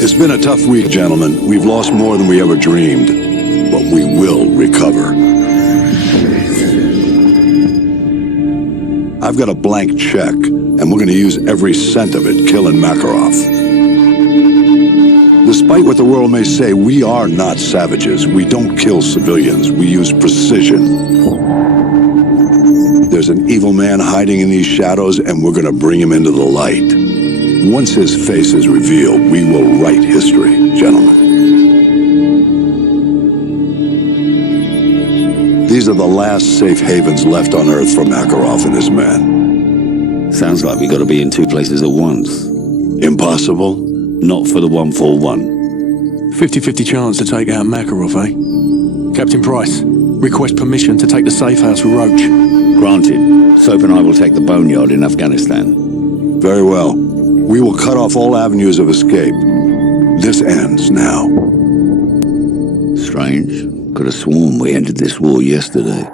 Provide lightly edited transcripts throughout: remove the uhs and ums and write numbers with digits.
It's been a tough week, gentlemen. We've lost more than we ever dreamed, but we will recover. I've got a blank check, and we're going to use every cent of it killing Makarov. Despite what the world may say, we are not savages. We don't kill civilians. We use precision. There's an evil man hiding in these shadows, and we're going to bring him into the light. Once his face is revealed, we will write history, gentlemen. These are the last safe havens left on Earth for Makarov and his men. Sounds like we gotta be in two places at once. Impossible? Not for the 141. 50-50 chance to take out Makarov, eh? Captain Price, request permission to take the safe house with Roach. Granted. Soap and I will take the boneyard in Afghanistan. Very well. We will cut off all avenues of escape. This ends now. Strange. Could have sworn we ended this war yesterday.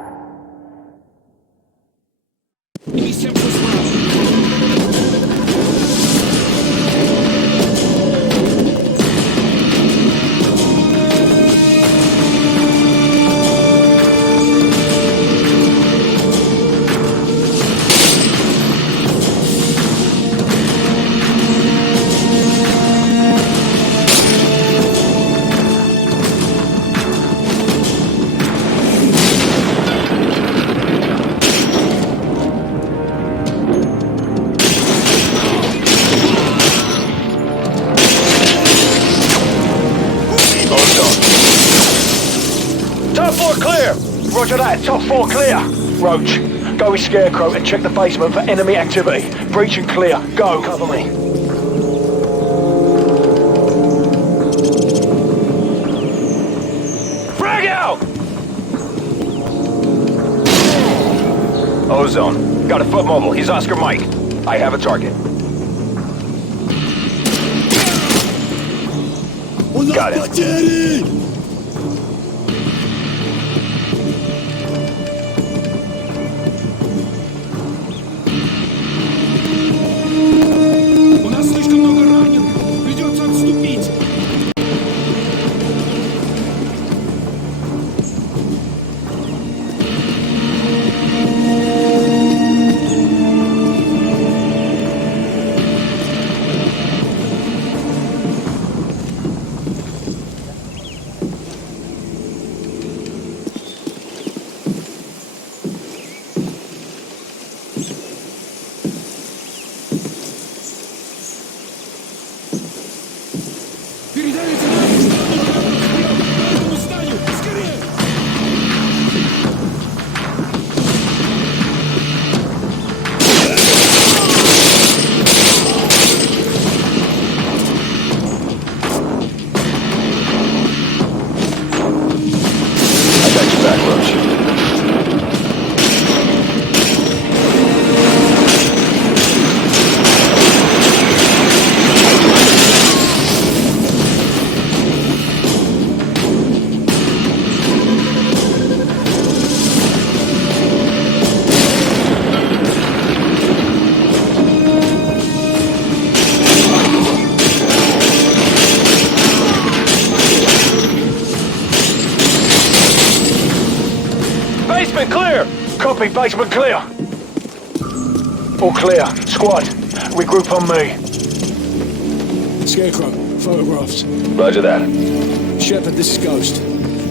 Roger that, top 4 clear. Roach, go with Scarecrow and check the basement for enemy activity. Breach and clear. Go. Cover me. Frag out! Ozone, got a foot mobile. He's Oscar Mike. I have a target. Got it. Copy, basement clear. All clear. Squad, regroup on me. Scarecrow, photographs. Roger that. Shepard, this is Ghost.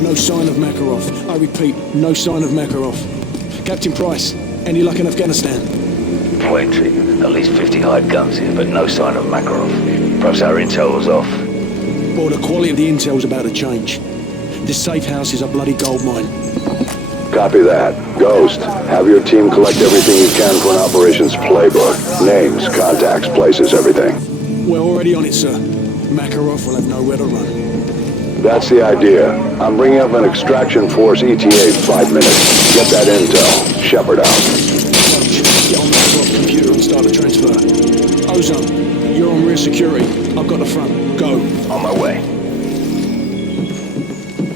No sign of Makarov. I repeat, no sign of Makarov. Captain Price, any luck in Afghanistan? Plenty. At least 50 hired guns here, but no sign of Makarov. Perhaps our intel was off. Well, the quality of the intel's about to change. This safe house is a bloody goldmine. Copy that. Ghost, have your team collect everything you can for an operations playbook. Names, contacts, places, everything. We're already on it, sir. Makarov will have nowhere to run. That's the idea. I'm bringing up an extraction force ETA in 5 minutes. Get that intel. Shepard out. Roach, get on Makarov's computer and start the transfer. Ozone, you're on rear security. I've got the front. Go. On my way.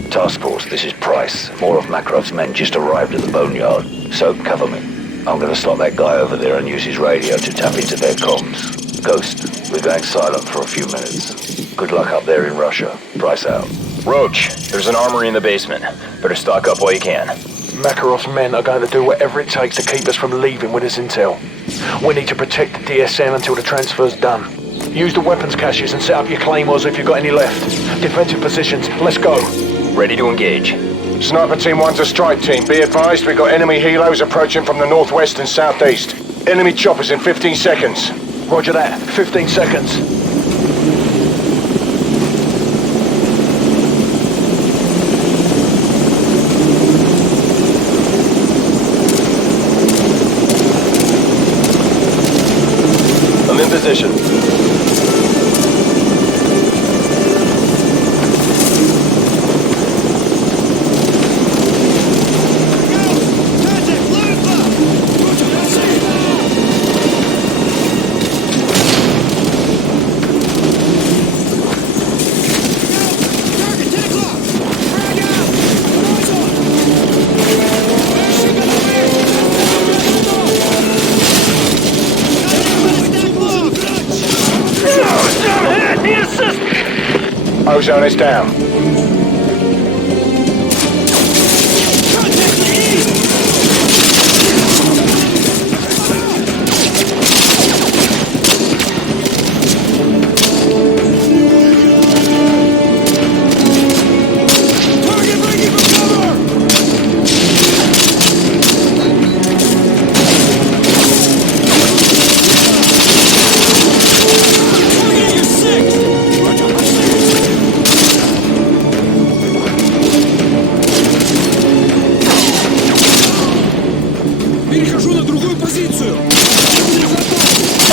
Task Force, this is Price. More of Makarov's men just arrived at the boneyard. So, cover me. I'm gonna slot that guy over there and use his radio to tap into their comms. Ghost, we're going silent for a few minutes. Good luck up there in Russia. Price out. Roach, there's an armory in the basement. Better stock up while you can. Makarov's men are going to do whatever it takes to keep us from leaving with this intel. We need to protect the DSM until the transfer's done. Use the weapons caches and set up your claymores if you've got any left. Defensive positions, let's go. Ready to engage. Sniper Team 1's a strike team. Be advised, we've got enemy helos approaching from the northwest and southeast. Enemy choppers in 15 seconds. Roger that. 15 seconds. I'm in position. Ozone is down.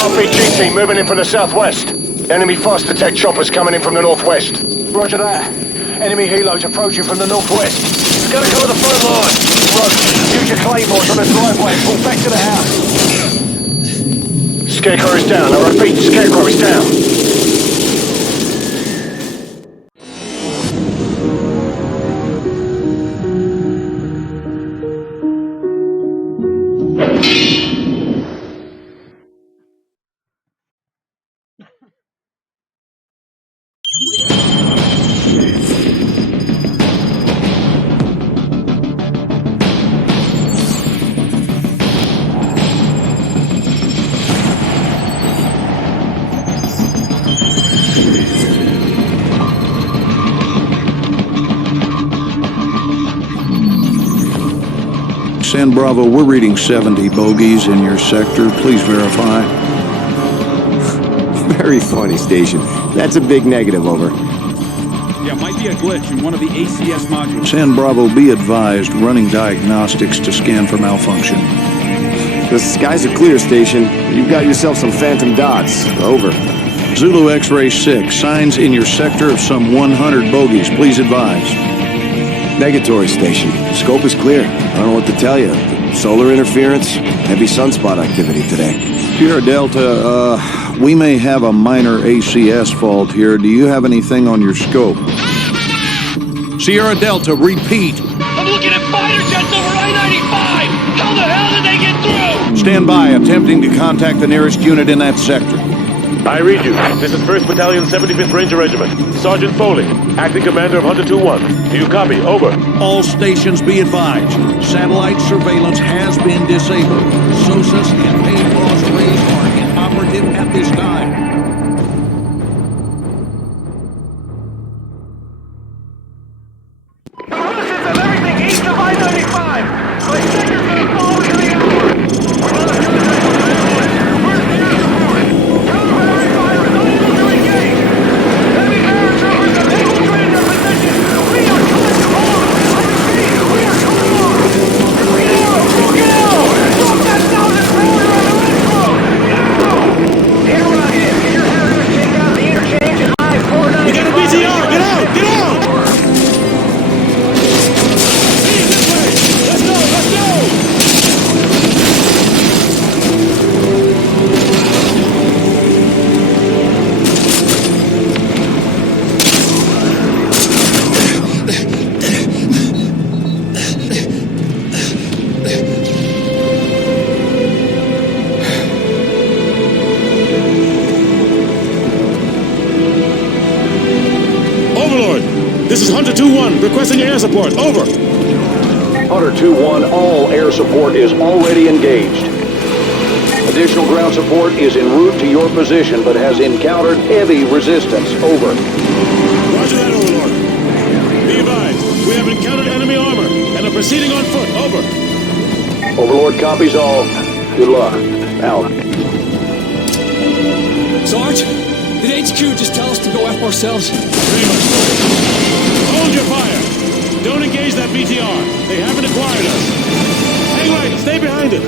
RPG team moving in from the southwest. Enemy fast attack choppers coming in from the northwest. Roger that. Enemy helos approaching from the northwest. Gotta cover the front line. Roger, use your claymores on the driveway and pull back to the house. Scarecrow is down. I repeat, Scarecrow is down. San Bravo, we're reading 70 bogeys in your sector. Please verify. Very funny, Station. That's a big negative, over. Yeah, might be a glitch in one of the ACS modules. San Bravo, be advised, running diagnostics to scan for malfunction. The skies are clear, Station. You've got yourself some phantom dots. Over. Zulu X-Ray 6, signs in your sector of some 100 bogeys. Please advise. Negatory, Station. Scope is clear. I don't know what to tell you. Solar interference, heavy sunspot activity today. Sierra Delta, we may have a minor ACS fault here. Do you have anything on your scope? Sierra Delta, repeat. I'm looking at fighter jets over I-95! How the hell did they get through? Stand by, attempting to contact the nearest unit in that sector. I read you. This is 1st Battalion, 75th Ranger Regiment. Sergeant Foley, acting commander of Hunter 2-1. Do you copy? Over. All stations be advised. Satellite surveillance has been disabled. SOSUS and Payloss rays are inoperative at this time. Losses of everything east of I-95! My sector's gonna fall into the airport! We're not a good Where's the air support? Counter-battery fire is unable to engage! Heavy paratroopers have infiltrated their position! We are coming hard! I repeat, we are coming hard! Go! Drop that 1,000 pounder on the red road! Now! Here I am, here This is Hunter 2-1, requesting air support. Over. Hunter 2-1, all air support is already engaged. Additional ground support is en route to your position, but has encountered heavy resistance. Over. Roger that, Overlord. Be advised, we have encountered enemy armor and are proceeding on foot. Over. Overlord copies all. Good luck. Out. Sarge, did HQ just tell us to go after ourselves? Pretty much so. Hold your fire. Don't engage that BTR. They haven't acquired us. Hang right, stay behind it.